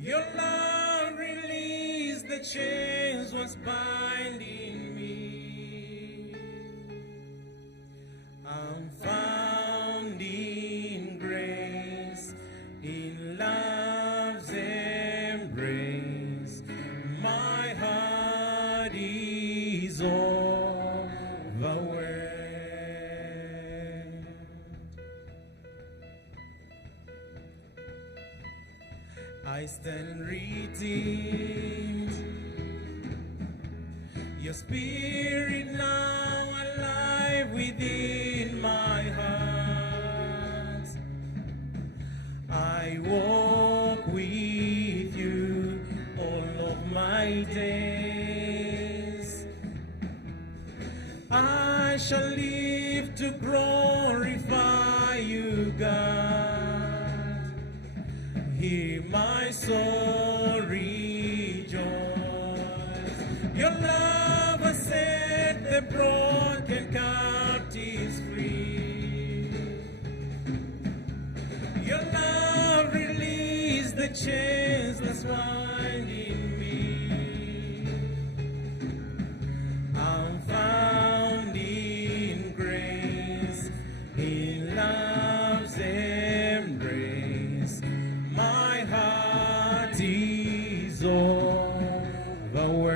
Your love released the chains was binding me. I'm found in grace, in love's embrace. My heart is overwhelmed. I stand redeemed. Your spirit now alive within my heart. I walk with you all of my days. I shall live to glorify you, God. Hear my soul rejoice. Your love has set the broken captives free. Your love released the chains that's binding me. I'm found in grace, in love's embrace. My heart is overwhelmed.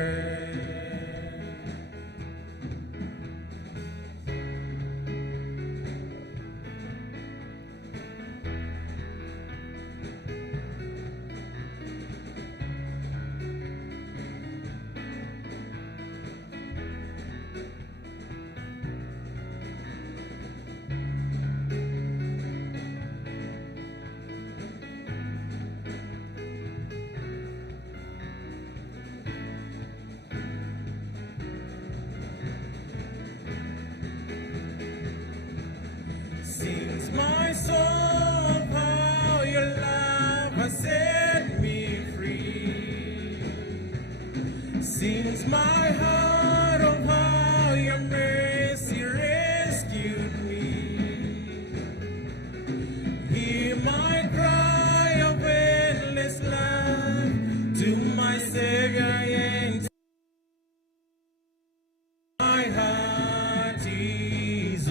Sings my soul how your love has set me free. Sings my heart of how your mercy rescued me. Hear my cry of endless love to my Savior and my heart is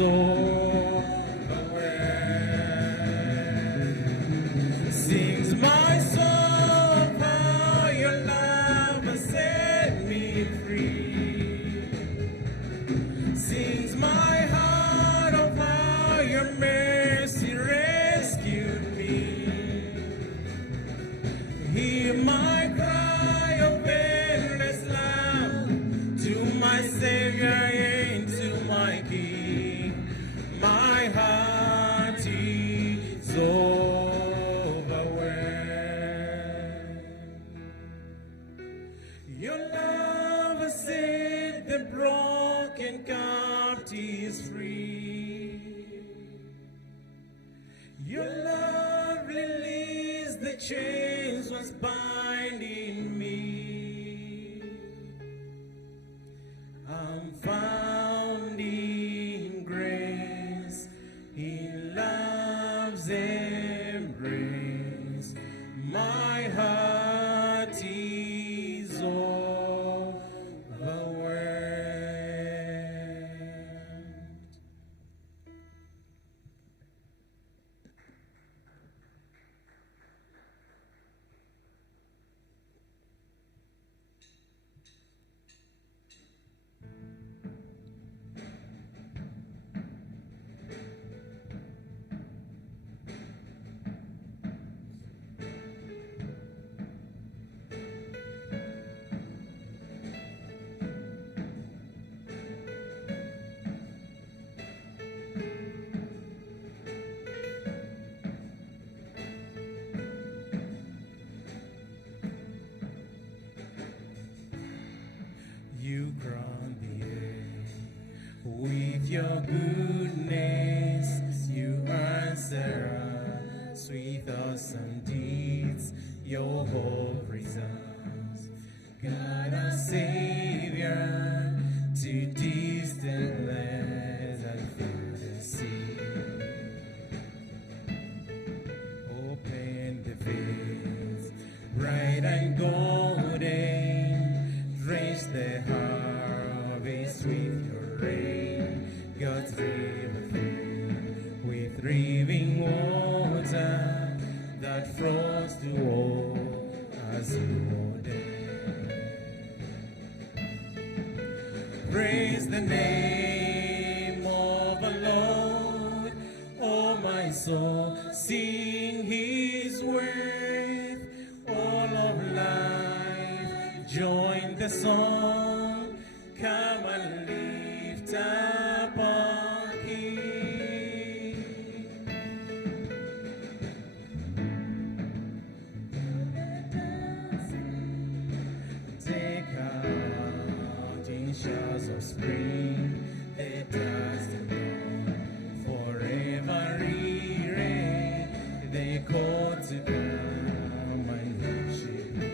sings my soul how your love has set me free. Sings my heart of how your mercy rescued me. Hear my cry of endless love to my Savior and to my King. My heart is your love has set the broken captives free. Your love released the chains was binding me. I'm found in grace, in love's embrace. My heart is overwhelmed. You crown the earth with your goodness. You answer us with awesome deeds. Your hope resounds. God our Savior to distant lands and fill the sea. Open the veils, bright and golden, drench the harvest with your rain. God's river filled with living water that flows to all as you ordain. Praise the name of the Lord, oh my soul, sing His worth. All of life, join the song, come and lift up our King. Take out in showers of spring, the dust and dawn, forever re-rain, they call to come and worship me.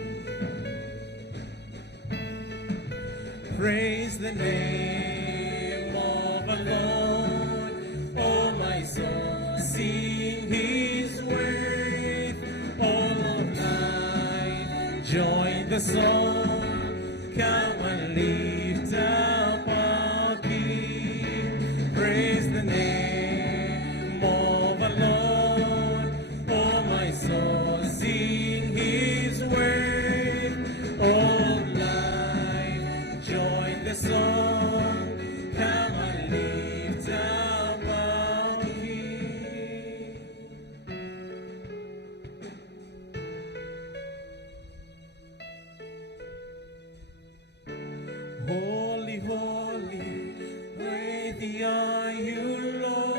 Praise the name of the Lord, oh my soul, sing His worth. All of life, join the song, come and lift up our King. Praise the name of the Lord, oh my soul, sing His word. All life, join the song, come and lift up our King. Holy, holy, worthy are you, Lord.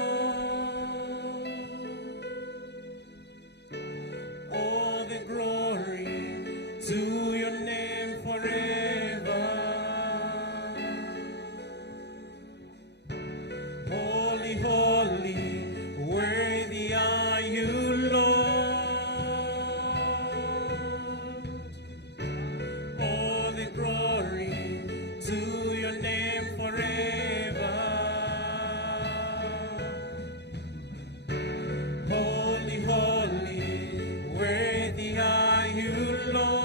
All the glory to your name forever. Holy, holy, worthy are you, Lord. All the glory to your name forever. Holy, holy, worthy are you, Lord.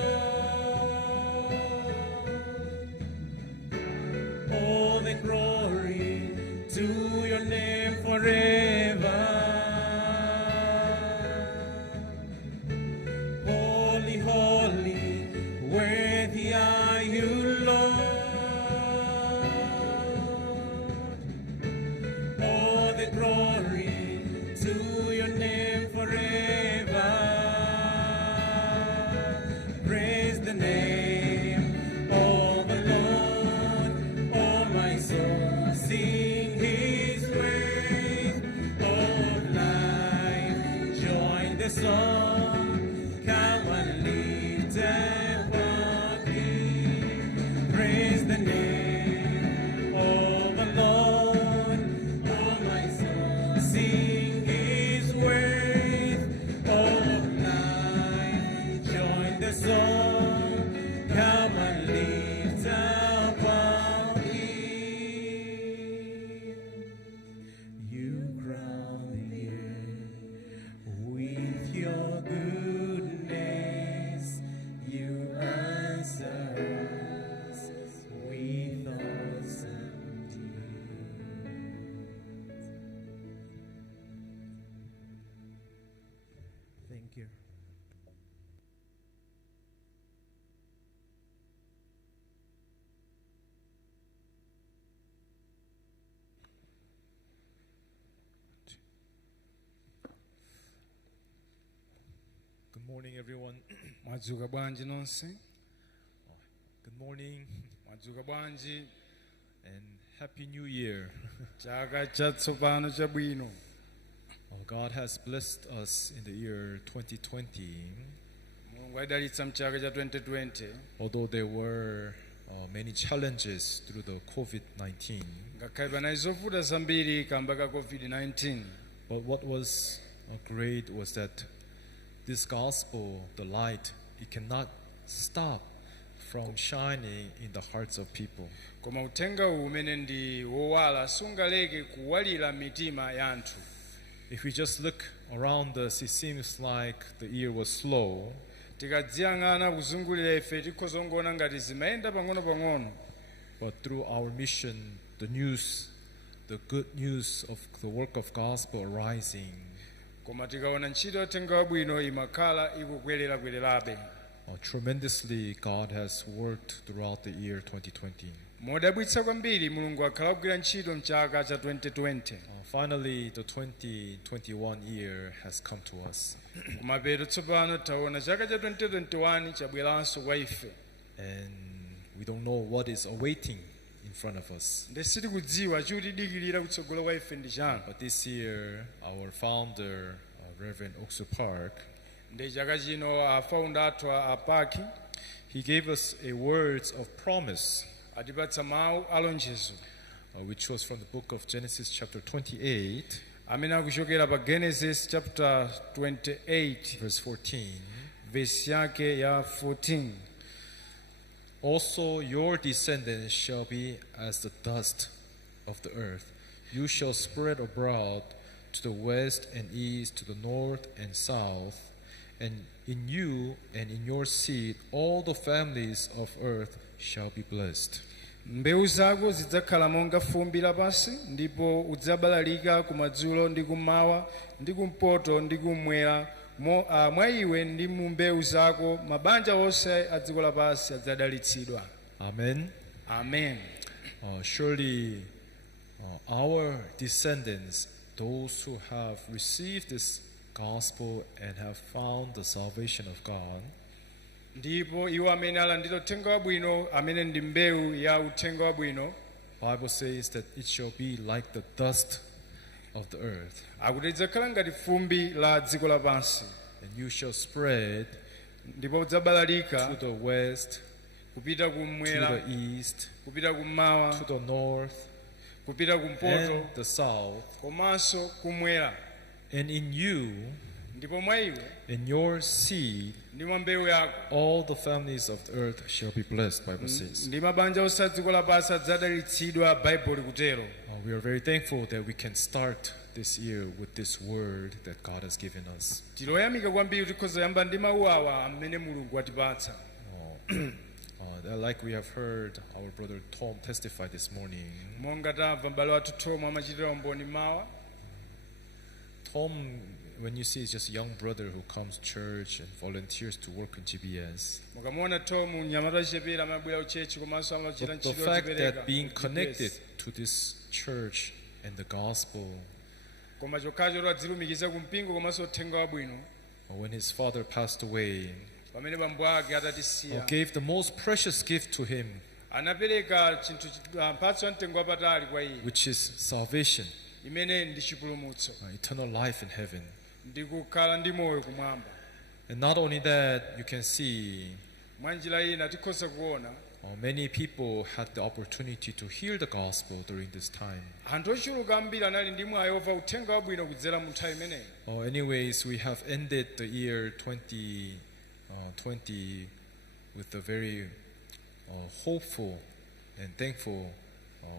All the glory to your name forever. Holy, holy, worthy are you, Lord. All the glory to your name forever. Praise the name of the Lord, oh my soul, sing His word. All life, join the song, come and lift up our King. Praise the name of the Lord, oh my soul, sing His word. All life, join the song, come and lift up our King. You crown the earth with your goodness, you answer us with awesome deeds. Thank you. Good morning, everyone. Mwadzuka bwanji nonse? Good morning Mwadzuka bwanji? and Happy New Year. Chaka chatsopano chabwino. Oh, God has blessed us in the year 2020, Mulungu adalitsa mchaka cha 2020 although there were many challenges through the COVID-19. ngakhale panali zovuta zambiri kamba ka COVID-19. But what was great was that this gospel, the light, it cannot stop from shining in the hearts of people. Koma uthenga uwu umene ndi wowala sungaleke kuwalira mitima ya anthu. If we just look around us, it seems like the year was slow. tikadziyang'ana kuzungulira ife tikhoza kuona ngati zimayenda pang'ono-pang'ono, But through our mission, the good news of the work of gospel arising, koma tikaona ntchito ya uthenga wabwino imakhala ikukwerera-kwererabe. tremendously God has worked throughout the year 2020. modabwitsa kwambiri mulungu akhala kugwira ntchito mchaka cha 2020. Finally, the 2021 year has come to us, kumapeto tsopano taona chaka cha 2021 chabweranso kwa ife, and we don't know what is awaiting in front of us. nde sitikudziwa chikutidikirira kutsogolo kwa ife ndi chani. But this year, our founder, Reverend Oksu Park, ndi chaka chino afounder athu a Park he gave us a words of promise, atipatsa mawu alonjezo which was from the book of Genesis chapter 28, amene akuchokera pa Genesis chapter 28 verse 14. verse yake ya 14. Also your descendants shall be as the dust of the earth. You shall spread abroad to the west and east, to the north and south, and in you and in your seed all the families of earth shall be blessed. mbewu zako zidzakhala monga fumbi lapansi, ndipo udzabalalika kumadzulo ndi kummawa ndi kumpoto ndi kummwera. Mwa iwe ndi mu mbewu zako mabanja onse a dziko lapansi adzadalitsidwa. Amen. Amen. Surely our descendants, those who have received this gospel and have found the salvation of God, ndipo iwo amene alandira uthenga wabwino, amene ndi mbewu ya uthenga wabwino, Bible says that it shall be like the dust of the earth, akuti idzakhala ngati fumbi la dziko lapansi, and you shall spread ndipo to udzabalalika the west, kupita to kummwera, the east, kupita kummawa, to the north, kupita kumpoto, and the south, komanso kumwera. and in you, Ndipo mwa iwe in your seed, ndi mwa mbewu yako all the families of the earth shall be blessed, Bible says. ndi mabanja onse a dziko lapansi adzadalitsidwa, Baibulo ikutero. We are very thankful that we can start this year with this word that God has given us. tiloyamika kwambiri tikhoza yamba ndi mawu awa amene mulungu watipatsa. Like we have heard our brother Tom testify this morning, monga tamva m'bale wathu Tom amachitira umboni mawa. Tom, when you see, is just a young brother who comes to church and volunteers to work in GBS. mukamona Tom mnyamata achepera amabwera uchechi komanso amachita But the ntchito fact yodzipereka that being ku connected GPS. to this church and the gospel, koma chokhacho adzilumikiza ku mpingo komanso uthenga wabwino, when his father passed away, pamene bambo ake atatisiya, gave the most precious gift to him, anapereka chinthu mphatso ya mtengo wapatali kwa iye, which is salvation, imene ndi chipulumutso, eternal life in heaven. ndi kukhala ndi moyo kumwamba. And not only that, you can see mwa njira ina tikhoza kuona many people had the opportunity to hear the gospel during this time. anthu ochuluka ambiri anali ndi mwayi womva uthenga wabwino kudzera mu nthawi imeneyi. Anyways, we have ended the year 2020 with a very hopeful and thankful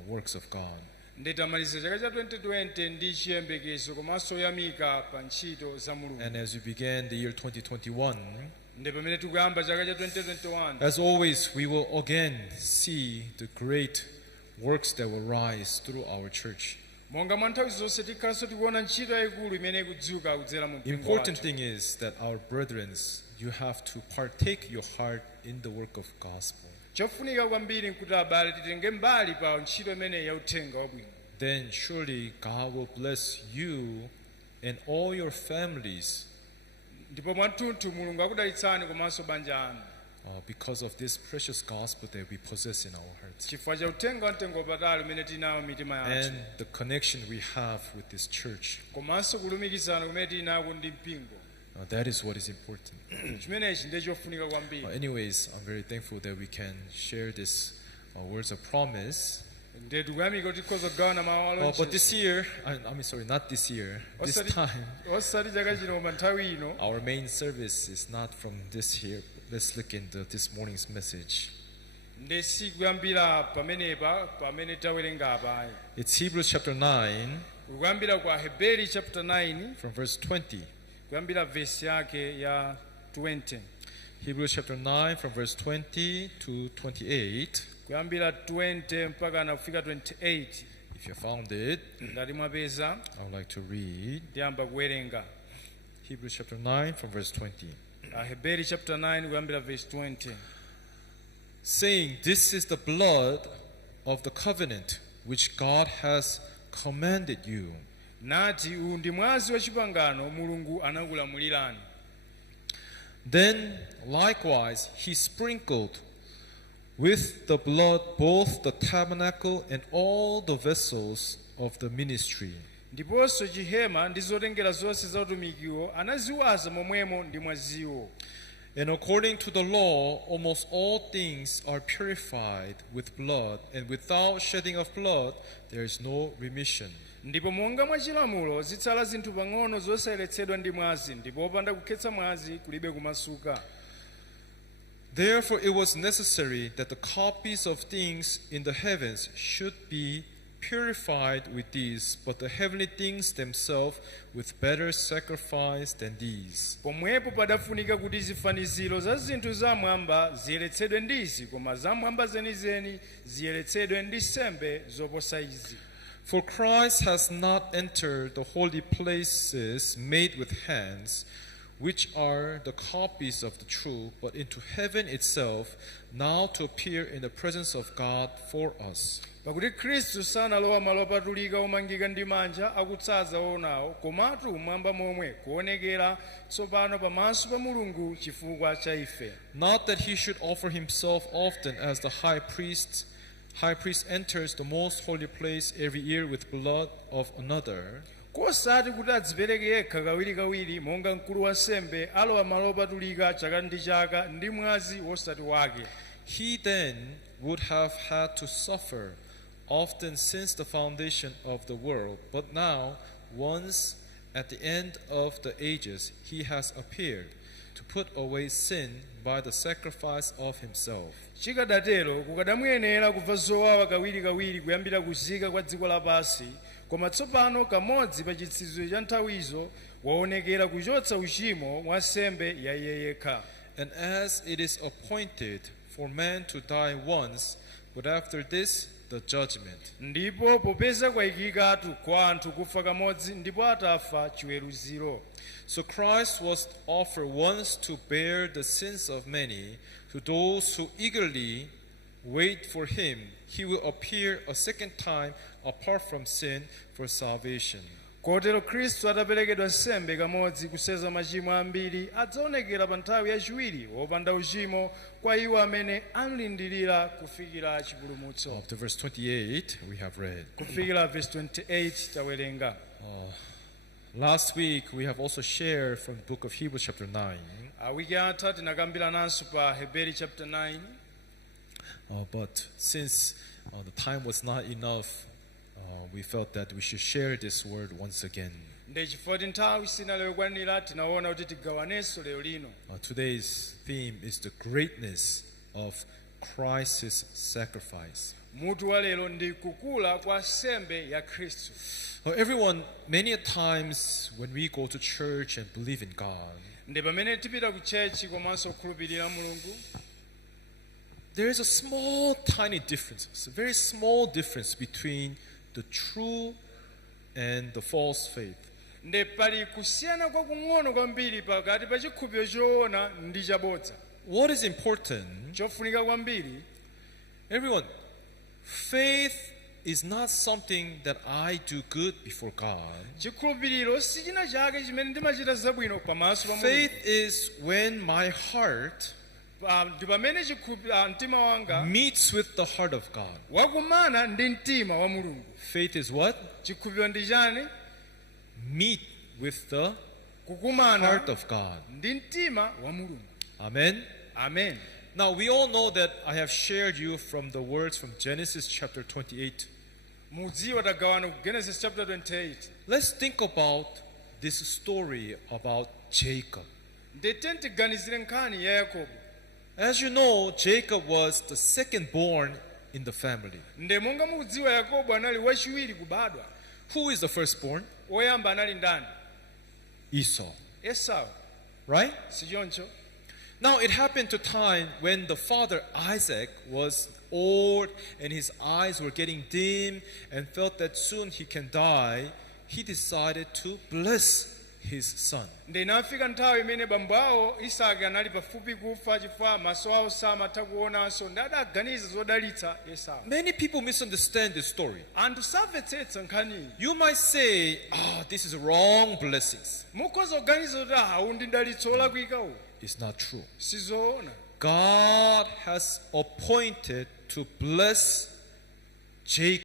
works of God. nditamaliza chaka cha 2020 ndi chiyembekezo komanso yamika pa ntchito za mulungu. And as we began the year 2021, ndi pamene tikuyamba chaka cha 2021, as always, we will again see the great works that will rise through our church. monga mwa nthawi zonse tikhalanso tikuona ntchito yayikulu imene ikudzuka kudzera mu The mpingo important wathu. thing is that our brethren, you have to partake your heart in the work of gospel. chofunika kwambiri nkuti abale titenge mbali pa ntchito imeneyi ya uthenga wabwino. Then surely God will bless you and all your families ndipo mwathunthu mulungu akudalitsani komanso banja anu because of this precious gospel that we possess in our hearts chifukwa cha uthenga wa mtengo wapatali umene tinawo mitima yathu, and the connection we have with this church. komanso kulumikizana kumene tinako ndi mpingo. That is what is important. chimenechi ndiye chofunika kwambiri. Anyways, I'm very thankful that we can share this words of promise. ndiye tikuyamika kuti tikhoza kugawana mawu But alonjezo. this year, I'm sorry, not this year, this time, osati chaka chino koma nthawi ino our main service is not from this here. Let's look into this morning's message. ndi sikuyambira pamenepa pamene tawerenga apayi. It's Hebrews chapter 9 kuyambira kwa Heberi chapter 9 from verse 20. kuyambira verse yake ya 20. Hebrews chapter 9 from verse 20 to 28. kuyambira 20 mpaka na kufika 28. If you found it, ngati mwapeza I would like to read ndiyamba kuwerenga Hebrews chapter 9 from verse 20. Aheberi chapter 9 kuyambira verse 20. Saying, "This is the blood of the covenant which God has commanded you." nati uwu ndi mwazi wa chipangano mulungu anakulamulirani. Then likewise he sprinkled with the blood both the tabernacle and all the vessels of the ministry. ndiponso chihema ndi zotengera zonse za utumikiwo anaziwaza momwemo ndi mwaziwo. And according to the law, almost all things are purified with blood, and without shedding of blood, there is no remission. ndipo monga mwa chilamulo zitsala zinthu pang'ono zosayeretsedwa ndi mwazi, ndipo popanda kukhetsa mwazi kulibe kumasuka. Therefore it was necessary that the copies of things in the heavens should be purified with these, but the heavenly things themselves with better sacrifice than these. pomwepo padafunika kuti zifaniziro za zinthu zamwamba ziyeretsedwe ndizi, koma zamwamba zenizeni ziyeretsedwe ndi nsembe zoposa izi. For Christ has not entered the holy places made with hands, which are the copies of the true, but into heaven itself, now to appear in the presence of God for us. pakuti khristu sanalowa malo opatulika omangika ndi manja akutsadza oonawo, komatu mmwamba momwe kuonekera tsopano pamaso pa mulungu chifukwa cha ife. Not that he should offer himself often as the high priest enters the most holy place every year with blood of another, kosati kuti adzipereke yekha kawirikawiri monga mkulu wa nsembe alowa malo opatulika chaka ndi chaka ndi mwazi wosati wake. he then would have had to suffer often since the foundation of the world. But now, once at the end of the ages, he has appeared to put away sin by the sacrifice of himself. chikadatero kukadamuyenera kubva zowawa kawirikawiri kuyambira kuzika kwa dziko lapansi, koma tsopano kamodzi pa chitsitsimiro cha nthawizo waonekera kuchotsa uchimo mwa nsembe ya iye yekha. And as it is appointed for man to die once, but after this the judgment. ndipo popeza kwayikikatu kwa anthu kufa kamodzi, ndipo atafa chiweruziro. So Christ was offered once to bear the sins of many. To those who eagerly wait for him, he will appear a second time apart from sin for salvation. kotero khristu ataperekedwa nsembe kamodzi kuseza machimo ambiri, adzaonekera pa nthawi yachiwiri wopanda uchimo kwa iwo amene analindirira kufikira chipulumutso. Up to verse 28 we have read. kufikira verse 28 tawerenga. Last week we have also shared from the book of Hebrews chapter 9. wiki yatha tinakambira nanso pa Heberi chapter 9. But since the time was not enough, we felt that we should share this word once again. nde chifukwa nthawi sinayokwanira tinaona kuti tigawanenso lero lino. Today's theme is the greatness of Christ's sacrifice. mutu wa lero ndi kukula kwa nsembe ya khristu. Everyone, many a times when we go to church and believe in God, nde pamene tipita ku chechi komanso kukhulupirira mulungu, there is a small, tiny difference, a very small difference between the true and the false faith. nde pali kusiyana kwakung'ono kwambiri pakati pa chikhulupiriro choona ndi chabodza. What is important, chofunika kwambiri, everyone, faith is not something that I do good before God. chikhulupiriro si china chake chimene ndimachita zabwino pamaso pa Faith mulungu. is when my heart ndi pamene mtima wanga meets with the heart of God. wakumana ndi mtima wa mulungu. Faith is what? chikhulupiriro ndi chani? Meet with the kukumana heart of God. ndi mtima wa mulungu. Amen. Amen. Now we all know that I have shared you from the words from Genesis chapter 28. mudziwa tagawana ku Genesis chapter 28. Let's think about this story about Jacob. ndete tiganizire nkhani ya Yakobo. As you know, Jacob was the second born in the family. nde monga mukudziwa Yakobo anali wachiwiri kubadwa. Who is the firstborn? woyamba anali ndani? Esau. Esau, Right? si choncho? Now it happened to time when the father Isaac was old and his eyes were getting dim and felt that soon he can die. He decided to bless his son. ndi inafika nthawi imene bambo awo isake anali pafupi kufa chifukwa maso awo samatha kuonanso ndi adaganiza zodalitsa esau. Many people misunderstand this story. anthu samvetsetsa nkhaniyi. You might say, this is wrong blessings. mukhoza kuganiza kuti uwu ndi dalitso olakwika uwu. It's not true. sizoona. God has appointed to bless Jacob